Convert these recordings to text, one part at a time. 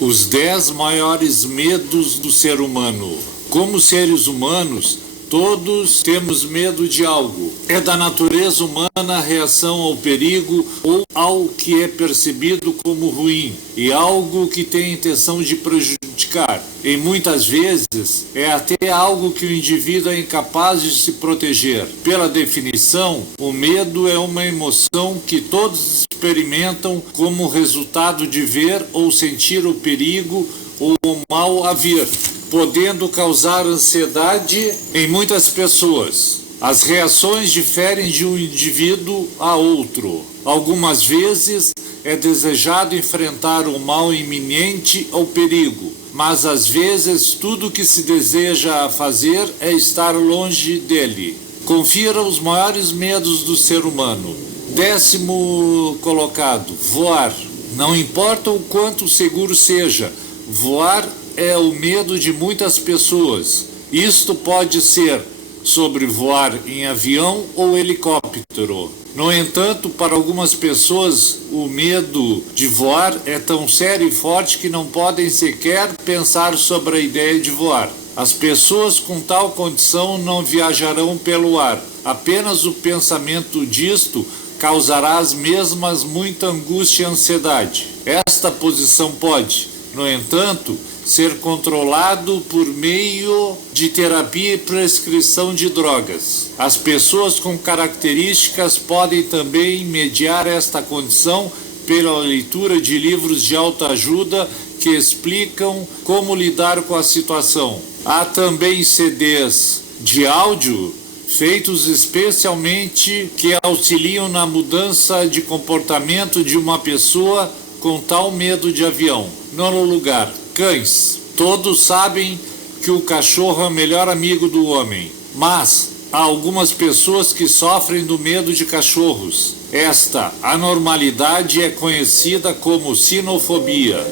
Os 10 maiores medos do ser humano. Como seres humanos, todos temos medo de algo. É da natureza humana a reação ao perigo ou ao que é percebido como ruim e algo que tem a intenção de prejudicar. E muitas vezes é até algo que o indivíduo é incapaz de se proteger. Pela definição, o medo é uma emoção que todos experimentam como resultado de ver ou sentir o perigo ou o mal a vir, podendo causar ansiedade em muitas pessoas. As reações diferem de um indivíduo a outro. Algumas vezes é desejado enfrentar o mal iminente ou perigo, mas às vezes tudo que se deseja fazer é estar longe dele. Confira os maiores medos do ser humano. 10º colocado, voar. Não importa o quanto seguro seja, voar é o medo de muitas pessoas. Isto pode ser sobre voar em avião ou helicóptero. No entanto, para algumas pessoas, o medo de voar é tão sério e forte que não podem sequer pensar sobre a ideia de voar. As pessoas com tal condição não viajarão pelo ar. Apenas o pensamento disto causará as mesmas muita angústia e ansiedade. Esta posição pode, no entanto, ser controlado por meio de terapia e prescrição de drogas. As pessoas com características podem também mediar esta condição pela leitura de livros de autoajuda que explicam como lidar com a situação. Há também CDs de áudio feitos especialmente que auxiliam na mudança de comportamento de uma pessoa com tal medo de avião. Nono lugar, cães. Todos sabem que o cachorro é o melhor amigo do homem, mas há algumas pessoas que sofrem do medo de cachorros. Esta anormalidade é conhecida como sinofobia.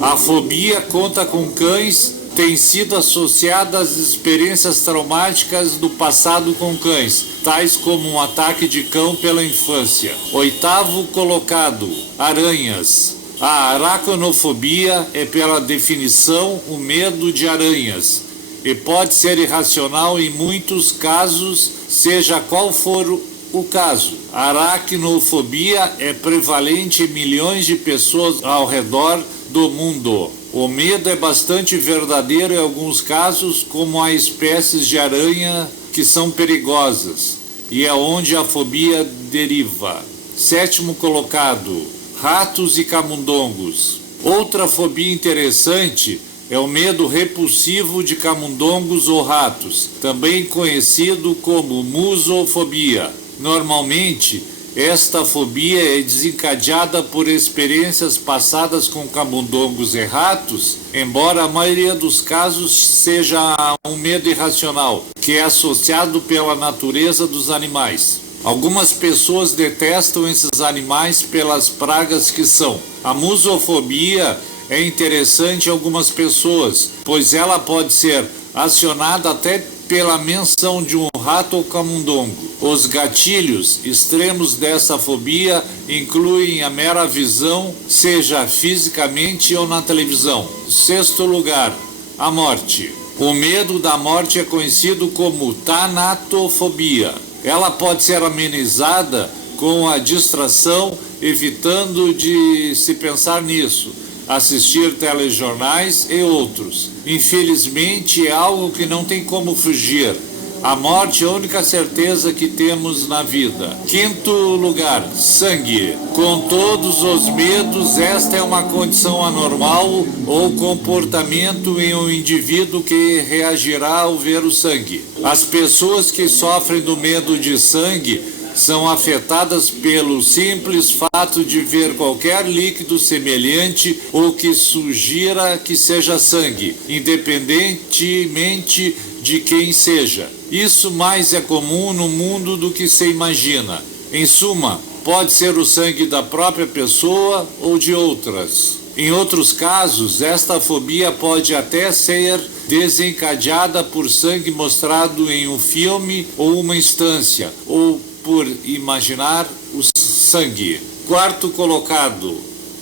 A fobia contra com cães tem sido associada às experiências traumáticas do passado com cães, tais como um ataque de cão pela infância. 8º colocado, aranhas. A aracnofobia é, pela definição, o medo de aranhas e pode ser irracional em muitos casos, seja qual for o caso. A aracnofobia é prevalente em milhões de pessoas ao redor do mundo. O medo é bastante verdadeiro em alguns casos, como há espécies de aranha que são perigosas, e é onde a fobia deriva. 7º colocado, ratos e camundongos. Outra fobia interessante é o medo repulsivo de camundongos ou ratos, também conhecido como musofobia. Normalmente, esta fobia é desencadeada por experiências passadas com camundongos e ratos, embora a maioria dos casos seja um medo irracional, que é associado pela natureza dos animais. Algumas pessoas detestam esses animais pelas pragas que são. A musofobia é interessante em algumas pessoas, pois ela pode ser acionada até pela menção de um rato ou camundongo. Os gatilhos extremos dessa fobia incluem a mera visão, seja fisicamente ou na televisão. 6º lugar, a morte. O medo da morte é conhecido como tanatofobia. Ela pode ser amenizada com a distração, evitando de se pensar nisso, assistir telejornais e outros. Infelizmente, é algo que não tem como fugir. A morte é a única certeza que temos na vida. 5º lugar, sangue. Com todos os medos, esta é uma condição anormal ou comportamento em um indivíduo que reagirá ao ver o sangue. As pessoas que sofrem do medo de sangue são afetadas pelo simples fato de ver qualquer líquido semelhante ou que sugira que seja sangue, independentemente de quem seja. Isso mais é comum no mundo do que se imagina. Em suma, pode ser o sangue da própria pessoa ou de outras. Em outros casos, esta fobia pode até ser desencadeada por sangue mostrado em um filme ou uma instância, ou por imaginar o sangue. 4º colocado,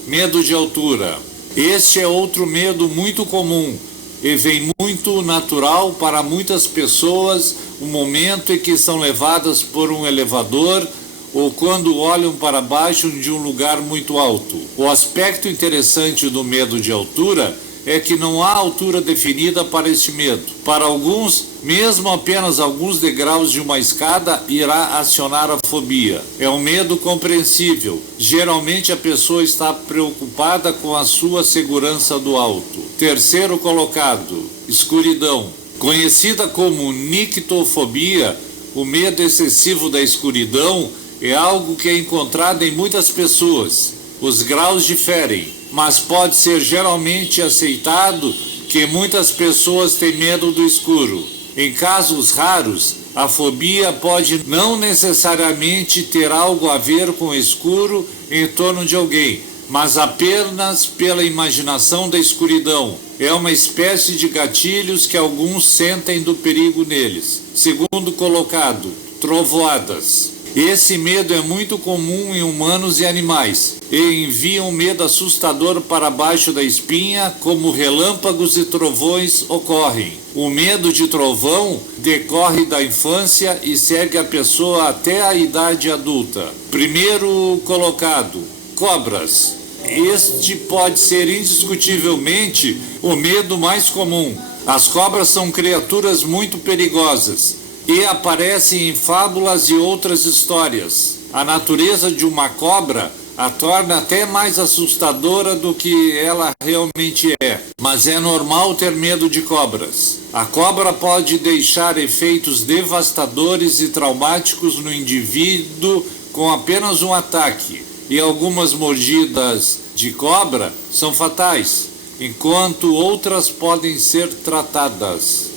medo de altura. Este é outro medo muito comum e vem muito natural para muitas pessoas o momento em que são levadas por um elevador ou quando olham para baixo de um lugar muito alto. O aspecto interessante do medo de altura é que não há altura definida para este medo. Para alguns, mesmo apenas alguns degraus de uma escada irá acionar a fobia. É um medo compreensível. Geralmente a pessoa está preocupada com a sua segurança do alto. Terceiro colocado, escuridão. Conhecida como nictofobia, o medo excessivo da escuridão é algo que é encontrado em muitas pessoas. Os graus diferem, mas pode ser geralmente aceitado que muitas pessoas têm medo do escuro. Em casos raros, a fobia pode não necessariamente ter algo a ver com o escuro em torno de alguém, mas apenas pela imaginação da escuridão. É uma espécie de gatilhos que alguns sentem do perigo neles. Segundo colocado, trovoadas. Esse medo é muito comum em humanos e animais, e envia um medo assustador para baixo da espinha, como relâmpagos e trovões ocorrem. O medo de trovão decorre da infância e segue a pessoa até a idade adulta. Primeiro colocado, cobras. Este pode ser indiscutivelmente o medo mais comum. As cobras são criaturas muito perigosas e aparecem em fábulas e outras histórias. A natureza de uma cobra a torna até mais assustadora do que ela realmente é. Mas é normal ter medo de cobras. A cobra pode deixar efeitos devastadores e traumáticos no indivíduo com apenas um ataque. E algumas mordidas de cobra são fatais, enquanto outras podem ser tratadas.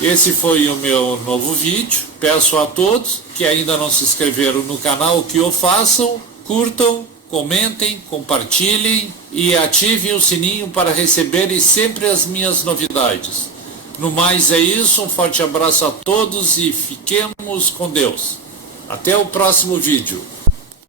Esse foi o meu novo vídeo. Peço a todos que ainda não se inscreveram no canal que o façam, curtam, comentem, compartilhem e ativem o sininho para receberem sempre as minhas novidades. No mais é isso, um forte abraço a todos e fiquemos com Deus. Até o próximo vídeo.